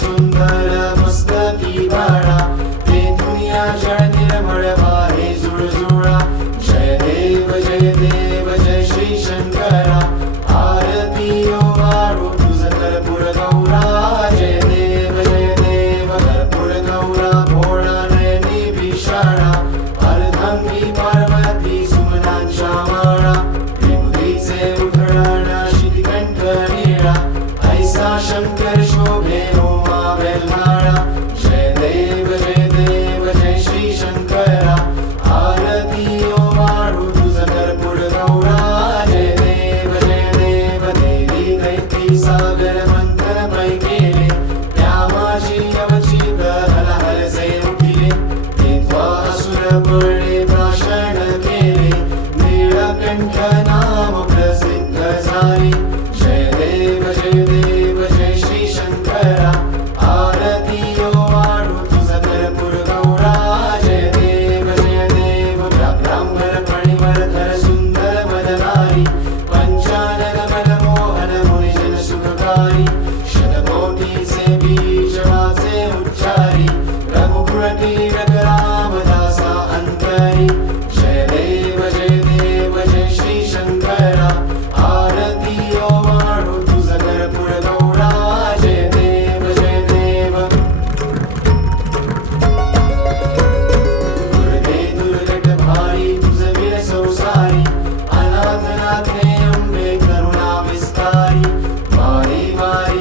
सुंदर मस्तकी बाळा, ते दुनिया जळ निर्मळ वाहे जुळजुळा. जय देव जय श्री शंकरा, आरती वाळू तुझ कर्पूर गौरा. जय देव कर्पूर गौरा, भोळा नयनी विशाळा, अर्धांगी पार्वती सुमनांच्या माळा. विभूतीचे उधळण शितिकंठ निळा, ऐसा शंकर शोभे रोमा वेल्हाळा. जय देव जय श्री शंकरा, आरती वाळू तुझ कर्पूर गौरा. जय देव देवी दैती सागर मंथनमय केले, त्या माझी अवचित हलहलसे उठिले. तेव्हा असुर बळे प्राशन केले, नीळकंठ नाम प्रसिद्ध झाले. जय देव जय श्री शंकरा, आरती वाळू तुझ कर्पूर गौरा. जय देव व्याघ्रांबर फणिवर्धर सुंदर मदनारी, पंचानन मनमोहन मुनिजन सुखकारी. शतकोटीचे बीज वाचे उच्चारी, रघुकुळतीर रामदासा अंतरी. जय देव जय श्री शंकरा, आरती वाळू तुझ कर्पूर गौरा. जय देव दुर्गे दुर्गट भारी तुझ वीर संसारी, अनाथ नाथे अंबे करुणा विस्तारी. वारी वारी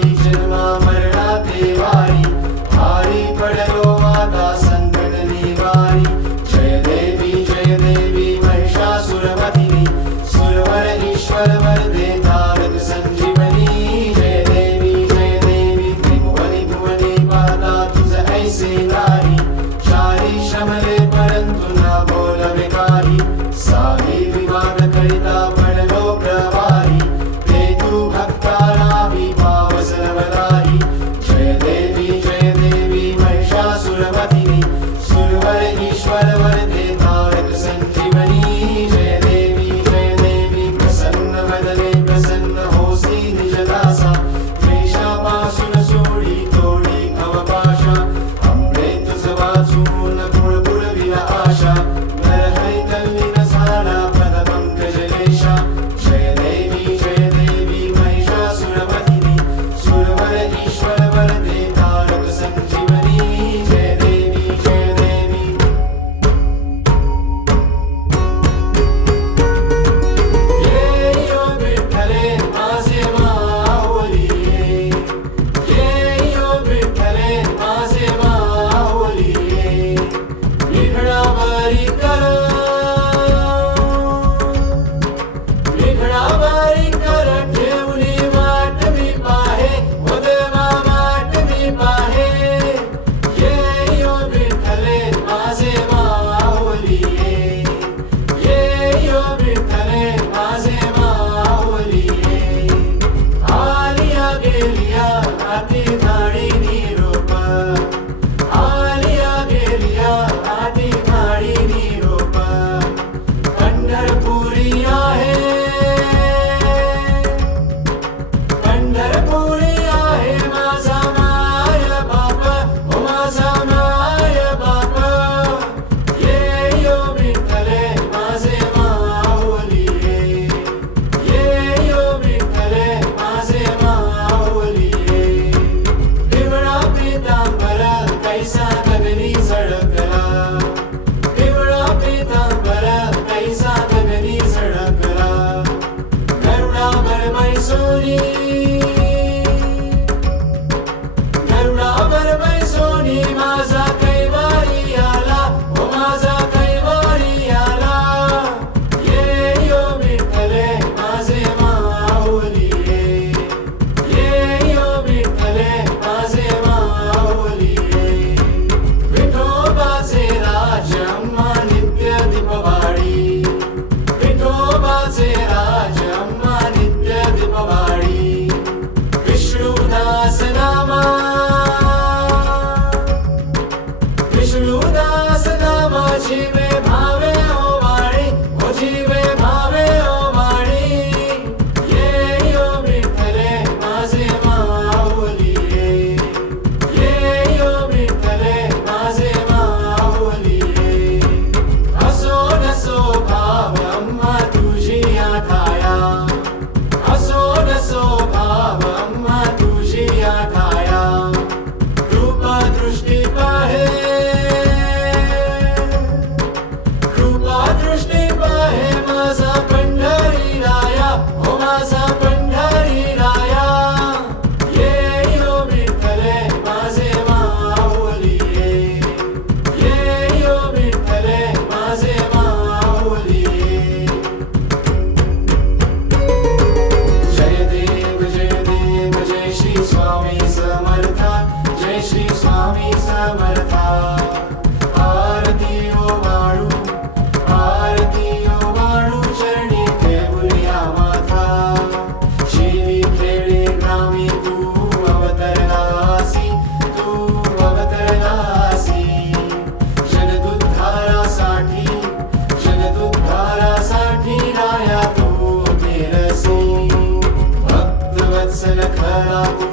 खरा तू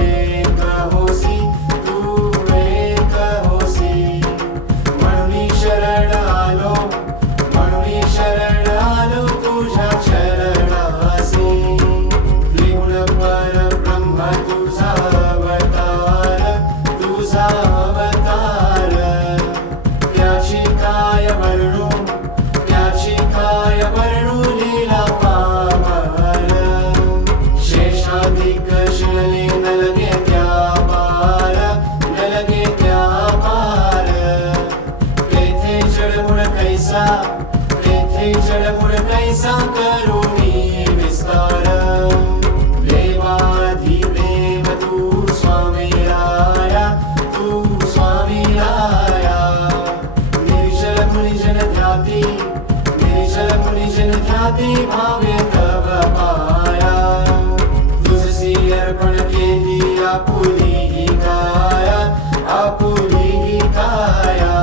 एक होसी, तू एक होसी. म्हणून शरण आलो, म्हणून शरण आलो तुझ्या चरणासी. त्रिगुण परब्रह्म तुझा अवतार, तुझा अवतार. त्याची काय वर्णू, त्याची काय वर्णू लीला पामर. शेषाधिक शिरले न लगे त्या पार, न लगे त्या पार. तेथे जडमुड कैसा, तेथे जडमुड कैसा करुणी विस्तार. देवाधिदेव तू स्वामी राया, तू स्वामी राया. निर्जल मुनिजन ध्याती, निर्जल मुनिजन ध्याती भावे तव पाया. तुझसी अर्पण केली आपुली ही काया, आपुली ही काया.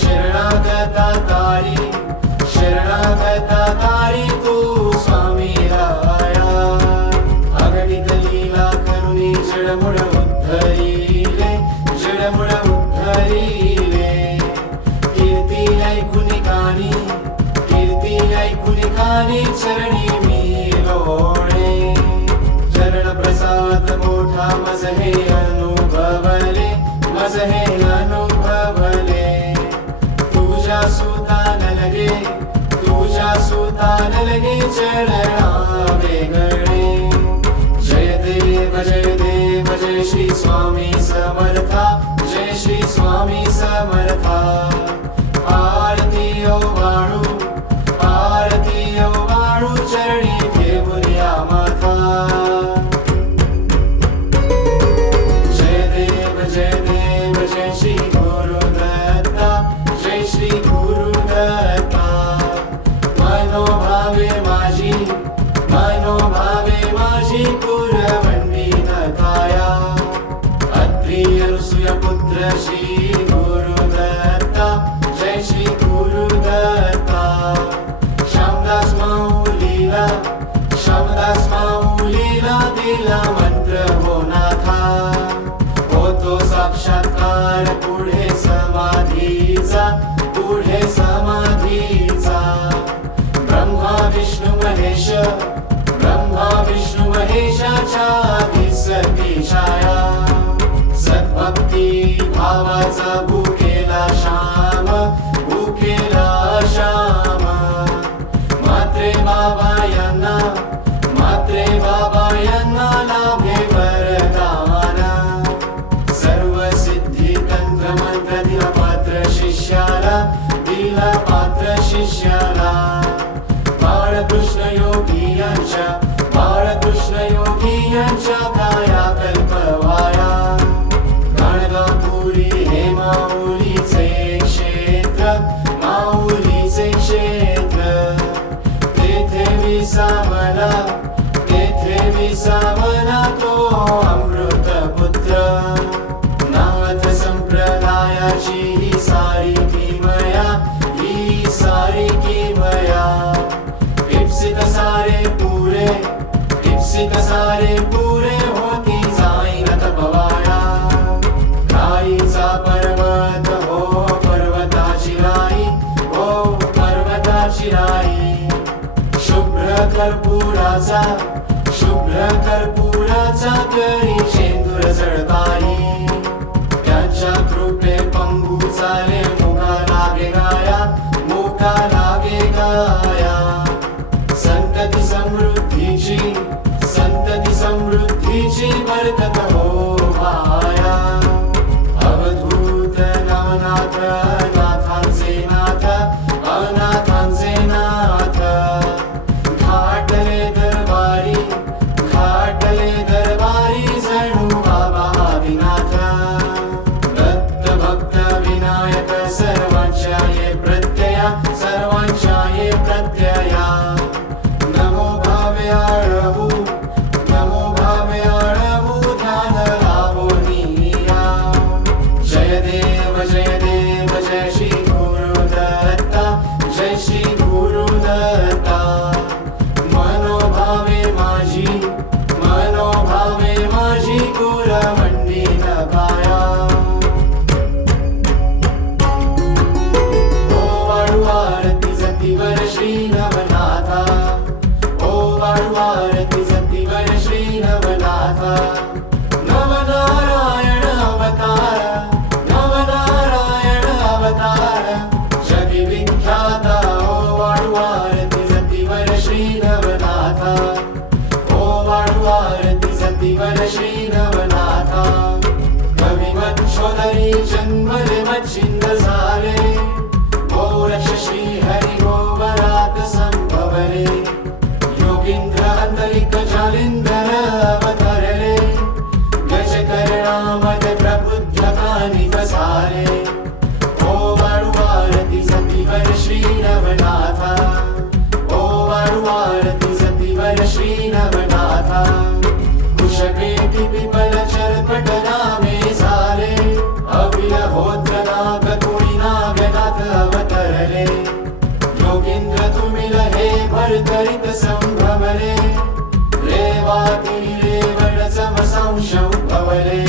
शरणागता तारी, शरणागता तारी तू स्वामी राया. अगणित लीला करुणी जडमुड उद्धरिले, जडमुड उद्धरिले. कीर्ती ऐकुनी कानी, कीर्ती ऐकुनी कानी चरणी मी लोळे. चरण प्रसाद मोठा मज हे अनुभवले, मज हे अनुभवले. तुझ्या सुतान लगे, तुझ्या सुतान लगे चरणा वेगळे. जय देव जय देव जय श्री स्वामी समर्था, जय श्री स्वामी समर्था. आरती ओ वाळू, आरती ओ वाळू चरणी ठेवूया माथा. जय देव जय देव जय श्री गुरुदत्ता, जय श्री गुरुदत्ता. मनोभावे माझी, मनोभावे माझी कुरवंडी नकाया. अत्रि अनुसूय पुत्र श्री गुरुदत्ता, जय श्री गुरुदत्ता. श्यामदास माऊलीला, श्यामदास माऊलीला दिला मंत्र हो नाथा. होतो साक्षात्कार पुढे समाधीचा, पुढे समाधीचा. ब्रह्मा विष्णू महेश, ब्रह्मा विष्णू महेशाच्या दिसती छाया. सद्भक्ती भावाचा भूकेला श्याम, भूकेला श्याम. मात्रे बाबा यांना, मात्रे बाबा यांना लाभे वरदान. सर्व सिद्धी तंत्र मंत्र दिला पात्र शिष्याला, दिला पात्र शिष्याला. बाळकृष्ण योगी यांच्या, बाळकृष्ण योगी यांच्या काया कल्प वंदीन काया ओ वाळू आरती सतीवर श्री नवनाथा ओ वाळू आरती सतीवर श्री नवनाथा नवनारायण अवतार नवनारायण अवतार जगी विख्याता ओ वाळू आरती सतीवर श्री नवनाथा ओ वाळू आरती सतीवर श्री नवनाथा कवी मच्छोदरी जन्मले मच्छिंद झाले गोरक्ष श्री हरी गोवरात संभवले योगींद्र अंतरिक जालिंदर अवतरले गजकर्णामध्ये प्रबुद्धकानि वसाले ओ वाळू आरती सतीवर श्री नवनाथा ओ वाळू आरती सतीवर श्री नवनाथा कुशपेटी पिपल चरपट नामे झाले अविल होत्र नाग कुणी नागनाथ अवतरले योगींद्र तुमिल हे भरतरित संभ्रमले रेवाती रेवण समसंश उद्भवले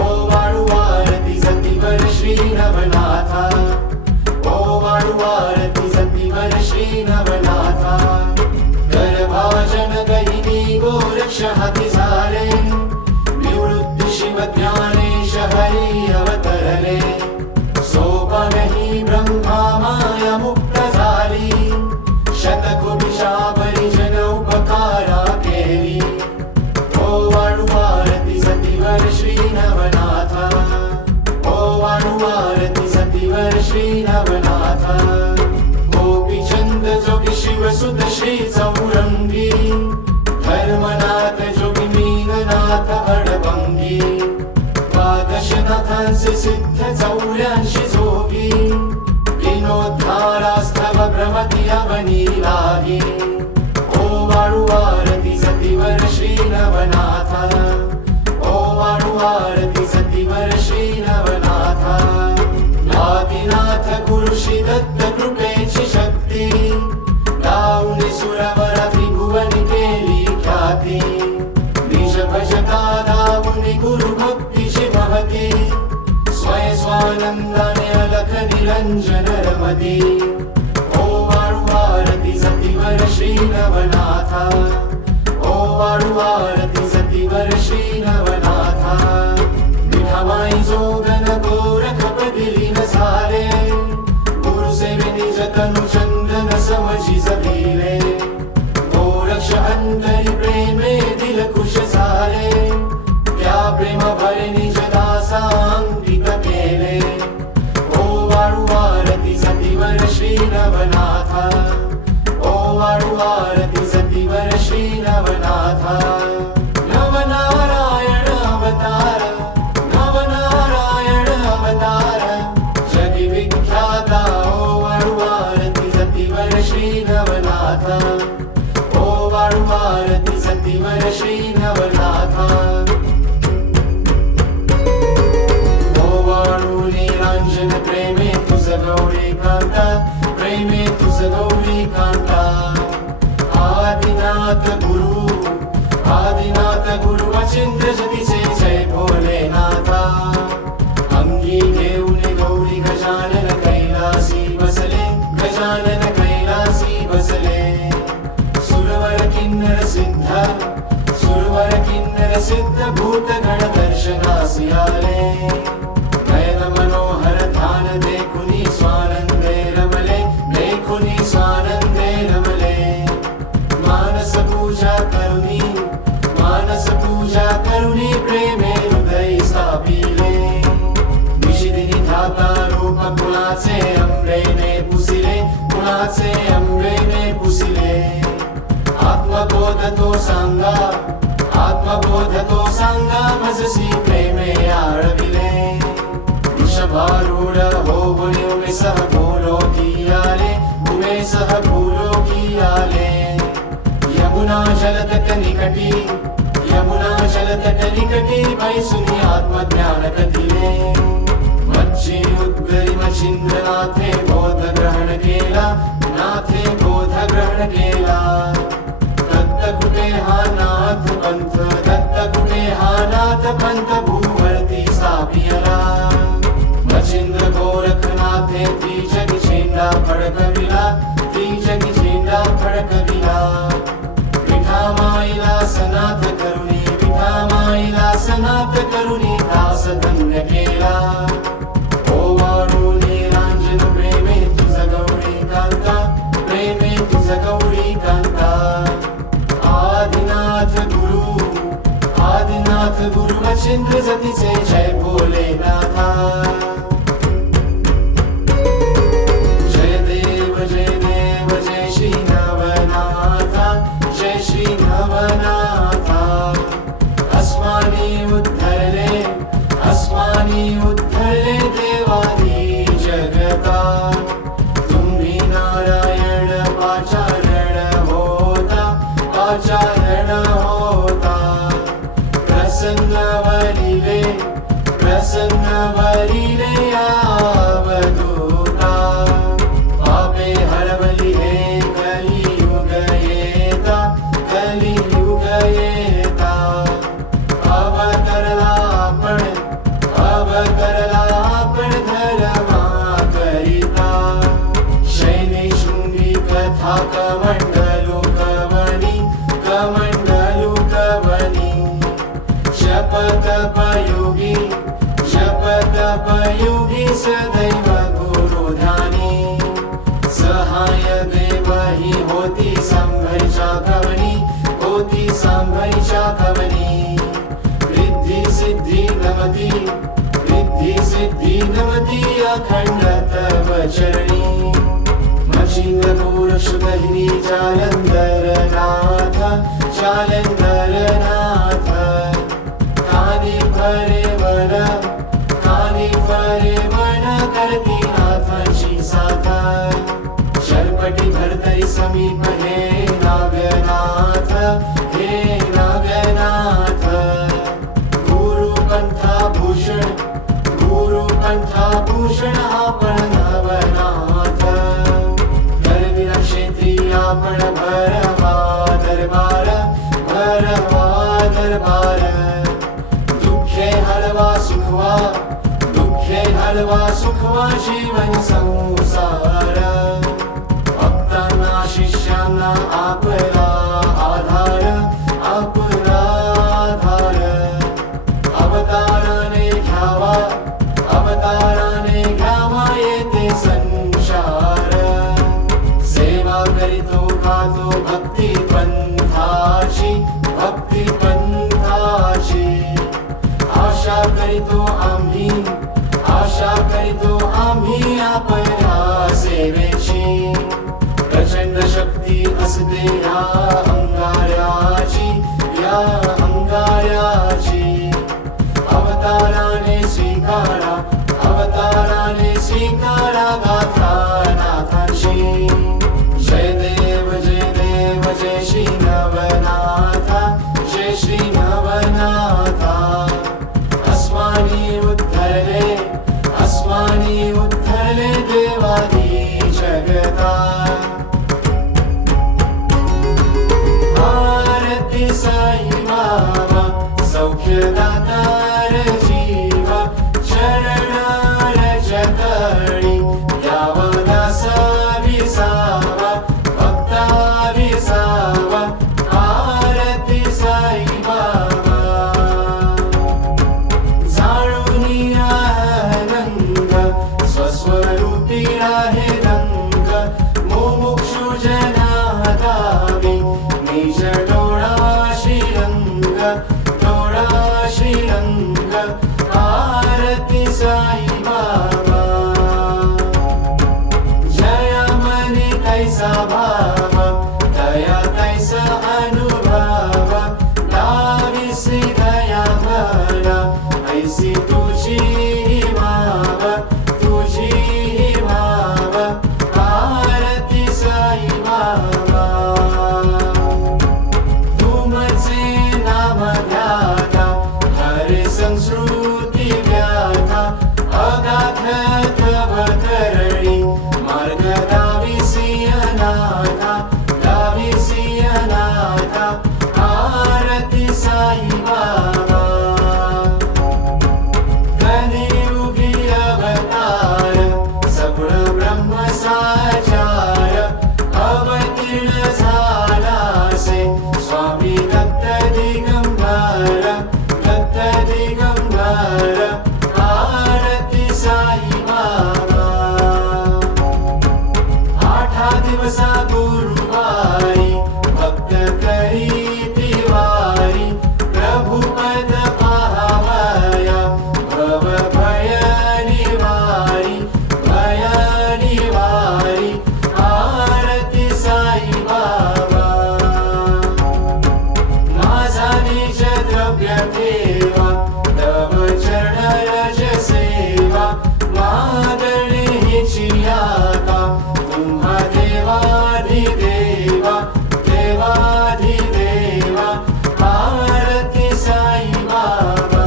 ओ वाळू आरती सतीवर श्री नवनाथा ओ वाळू आरती सतीवर श्री नवनाथा गर्भाजन गहिनी गोरक्ष हाती झाले निवृत्ती शिव ज्ञानेश हरी अवतरले सोपानही ब्रह्मा माया मुक्त झाली शतकोटिशाबरी जन उपकारा केली ओ वाळू आरती सतीवर श्री नवनाथा ओ वाळू आरती सतीवर श्री नवनाथा गोपीचंद जोगी शिवसुत श्री चौरंगी धर्मनाथ जोगी मीननाथ अडबंगी द्वादशनाथांचे सिद्ध चौऱ्यांशी जोगी विनोद्धारास्तव भ्रमती अवनी लागी ओ वाळू आरती सतीवर श्री नवनाथा ओ वाळू आरती सतीवर श्री नवनाथा आदिनाथ गुरु श्री दत्त कृपेची शक्ती लावणी सुरवरा त्रिभुवनी केली ख्याती निज भजता दावुनी गुरु भक्तीची महती स्वय स्वानंदाने अलख निरंजन रमती ओ वाळू आरती सतीवर श्री नवनाथा ओ वाळू आरती सतीवर श्री नवनाथा विठामाई जोगन गोरख बदिलीन झाले गुरुसेवे निज तनु चंदन समजी जभिले गोरक्ष अंतरी प्रेमे दिल खुश झाले त्या प्रेम भरे निज दासा अंकित केले ओ वाळू आरती सतीवर श्री नवनाथा ओ वाळू आरती सतीवर श्री नवनाथा नवनारायण अवतार नवनारायण अवतार जगी विख्याता ओ वाळू आरती सतीवर श्री नवनाथा ओ वाळू आरती सतीवर श्री नवनाथा ओ वाळू निरांजन प्रेमे तुझ गौरी कांता प्रेमे तुझ गौरी कांता आदिनाथ गुरु अचिंद्र जतीचे जय भोलेनाथा अंगी घेऊन गौरी गजानन कैलासी बसले गजानन कैलासी बसले सुरवर किन्नर सिद्ध भूत गण दर्शनासी आले नयन मनोहर ध्यान देखुनी स्वानंदे रमले देखुनी स्वानंदे रमले मानस पूजा करुणी प्रेमे हृदय स्थापिले निशिदिनी धाता रूप कुणाचे अमरेने पुसिले आत्मबोध तो सांगा मजसी प्रेमे आळविले वृषभारूढ होऊन उमे सह भूलो की आले यमुना जलतट निकटी बैसुनी आत्मज्ञान कथिले मच्छी उद्गरी मच्छिंद्रनाथे बोध ग्रहण केला दत्त कुटे हा नाथ पंथ दत्त कुटे हा नाथ नाथ पंत भूवरती स्थापियला मच्छिंद्र गोरखनाथे त्रिजगी झेंडा फडकविला त्रिजगी झेंडा फडकविला विठामाईला सनाथ करुणी विठामाईला सनाथ करुणी दास धन्य केला ओवाळून रांजण प्रेमे तुझ गौरी कांता प्रेमे तुझ गौरी कांता आदिनाथ गुरु मच्छिंद्र जतीचे जय भोलेनाथा जय देव जय श्री नवनाथा जय श्री नवनाथा अस्मानी उद्धरले देवादी जगता तुम्ही नारायण पाचारण होता प्रसन्न वरिले अवधूता पापे हरवली हे कलियुग येता अवतरला आपण धर्मा करिता शैनी शृंगी कथा कमंडलू कवनी शपथपयोगी सदैव गुरुध्यानी सहाय देव ही होती सांभरच्या कवनी रिद्धी सिद्धी नमती अखंड तव चरणी मच्छिंद्र पुरुष गहिनी जालंधर नाथ कानी फरे वन करती नाथांची साथ शरपटी भरतरी समीप हे नागनाथ गुरु पंथा भूषण आपण नवनाथ करविला क्षेत्री आपण भरवा दरबार दुःखे हलवा सुखवा जीवन संसार भक्तांना शिष्यांना आपला आधार अवताराने घ्यावा येते संसार सेवा करीतो खातो भक्ती पंथाची आशा करीतो आम्ही आपल्या सेवेची प्रचंड शक्ती असते या अंगाऱ्याची अवताराने स्वीकारा गाथा नाथांची जय देव जय श्री नवनाथा जय श्री नवनाथा अस्मानी उद्धरले देवादी जगता आरती साई बाबा सौख्यदातार जीवा चरणार जतळी द्यावा दासा विसावा भक्ता विसावा आरती साई बाबा जाणूनी आनंद स्वस्वरूपी आहे रंग मुमुक्षु जना दावी निज डोळाशी रंग आरती साई बाबा जया मनी तैसा भाव दया तैसा अनुभव दाविसी दया भरा ऐसी तुझी माव आरती साई बाबा तुमचे नाम ध्याता हरे संस्कृती व्याथा अगाध तव करणी मार्ग दाविसी अनाथा आरती साई बाबा भव्य ठेवा तव चरण रज सेवा मागणे हिची आता तुम्हा देवाधिदेवा देवाधिदेवा आरती साई बाबा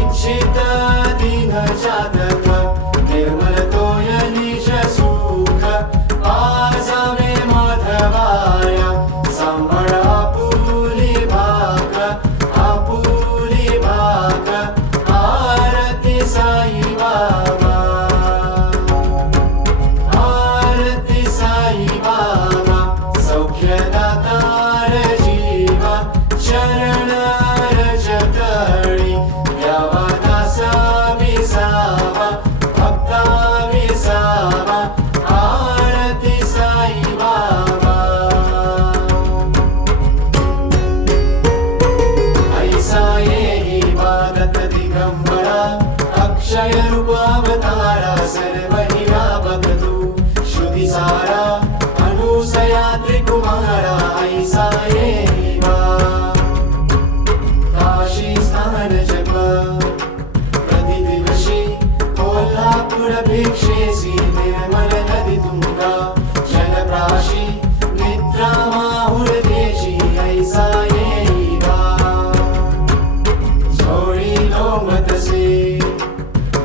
इच्छित दिन जातक निर्मल तोय निज सुख पाजावे माधवाया सांभाळ आपुली भाग आरती साई बाबा आरती साई बाबा सौख्यदातार जीवा चरण रज कळी द्यावा दासा विसावा भक्ता विसावा आरती साई बाबा ऐसा येही वादत दिगंबरा अक्षय रूप अवतारा सर्व हिरा बघतू श्रुती सारा अनुसया त्रिकुमारा ऐसा येही वा काशी स्नान जप प्रतिदिवशी कोल्हापूर भिक्षेसी निर्मल नदी तुंगा जलप्राशी निद्रा माहुर देशी ऐसा येही वा झोळी लोमतसे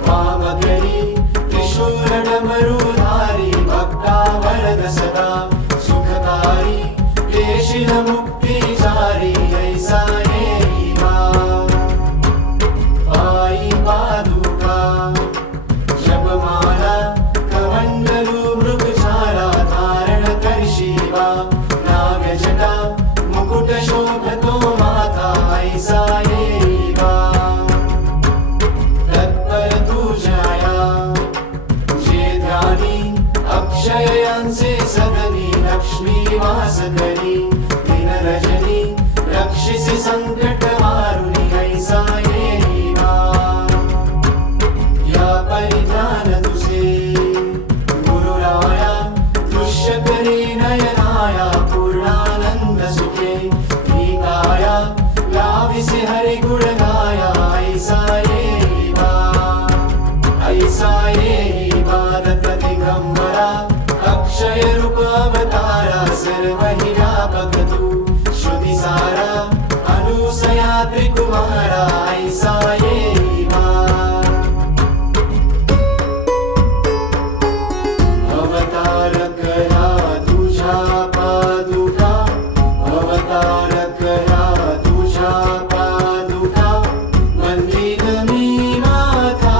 वामगरी त्रिशूल डमरुधारी भक्ता वरद सदा सुखकारी देशील मुक्ती जारी ऐसा येही वा पायी पादुका जपमाला कमंडलू मृगशाला धारण करशिवा नागजटा मुकुट शोभतो माता ऐसा येही वा तत्पर तुझ्याया जे ध्यानी अक्षयांचे सदनी लक्ष्मी वास करी दिन रजनी रक्षिसी संकट वारुणी ऐसा येही वा या परिधान तुझे गुरुराया दृश्य करी नयनाया पूर्णानंद सुखे काया लाविसे हरि गुण गाया ऐसा येही वा ऐसा येही वादत दिगंबरा अक्षय रूप अवतारा सर्व हिरा बघतू श्रुती सारा अनुसया त्रिकुमारा ऐसा येही वा अवतार करा तुझ्या पादुका अवतार करा तुझ्या पादुका वंदित मी माता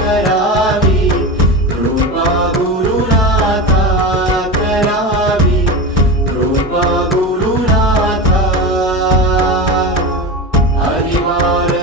करावी कृपा गुरुनाथा करावी कृपा गुरुनाथा हरिवार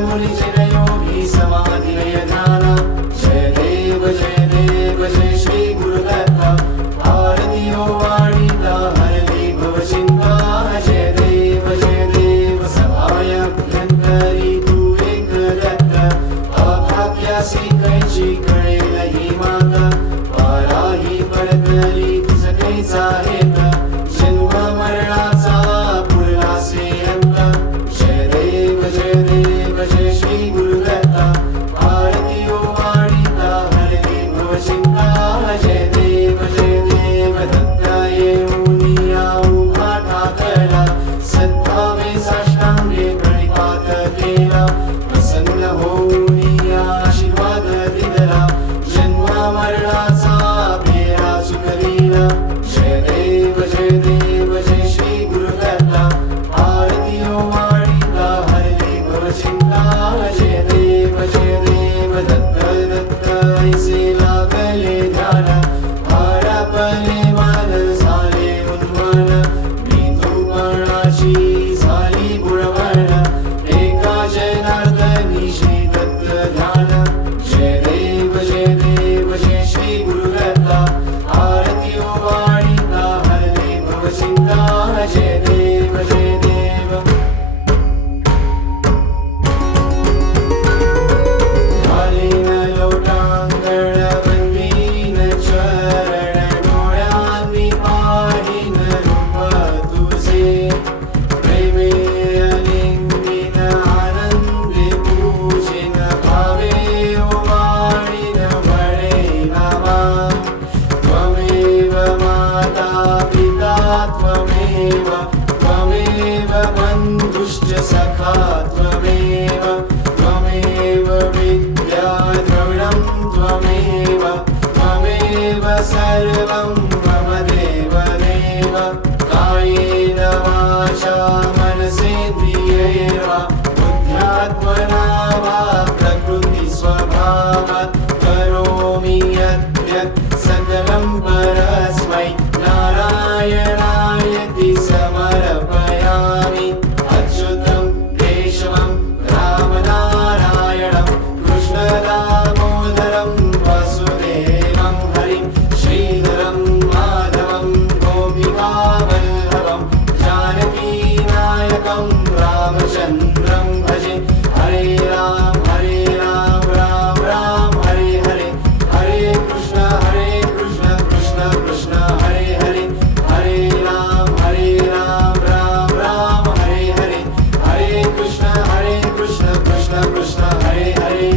मुनिजनयोगी समाधिलय ध्याना जय देव जय श्री गुरुदत्ता आरती ओ वाणीता हरली भवचिंता जय देव सभायाभ्यंतरी तू एक दत्त अभाग्यासी कैची कळेल ही माता पाराही पडतली तुझ कैचा हेत जन्म मरणाचा पुरलासे अंत जय देव जय श्री गुरुदत्ता आरती ओ वाणीता हरली भवचिंता जय देव दत्त येऊनिया उभा ठाकला सद्भावे साष्टांगे प्रणिपात केला प्रसन्न होऊनिया आशीर्वाद दिला जन्म मरणाचा फेरा चुकविला जय देव जय श्री गुरुदत्ता आरती ओ वाणीता हरली भवचिंता जय देव दत्त ऐसे लागले ध्यान आरापले मान झाले उन्मन भीतूपणाची झाली बुडवण एका जनार्दनी श्री दत्त ध्यान जय देव जय श्री गुरुदत्ता आरती ओ वाणीता हरली भवचिंता जय देव घालीन लोटांगण वंदीन चरण डोळ्यांनी पाहीन रूप तुझे प्रेमे अलिंगीन आनंदी पूजिन भावे ओ वाणीन म्हणे नामा त्वमेव माता पिता त्वमेव बन्धुश्च सखा त्वमेव विद्या द्रविणं त्वमेव सर्वं मम देव कायेन वाचा मनसेन्द्रियैर्वा बुद्ध्यात्मना वा प्रकृतिस्वभावात् करोमि यद्यत् सकलं परस्मै नारायणायति समर्पयामि अच्युतं केशवं रामनारायणं कृष्णदामोदरं वासुदेवं हरिं श्रीधरं माधवं गोपिकावल्लभं जानकीनायकं रामचन्द्रं भजे हरे राम राम राम हरे हरे हरे कृष्ण कृष्ण कृष्ण हरे हरे हरे राम राम राम हरे हरे हरे कृष्ण कृष्ण कृष्ण हरे हरे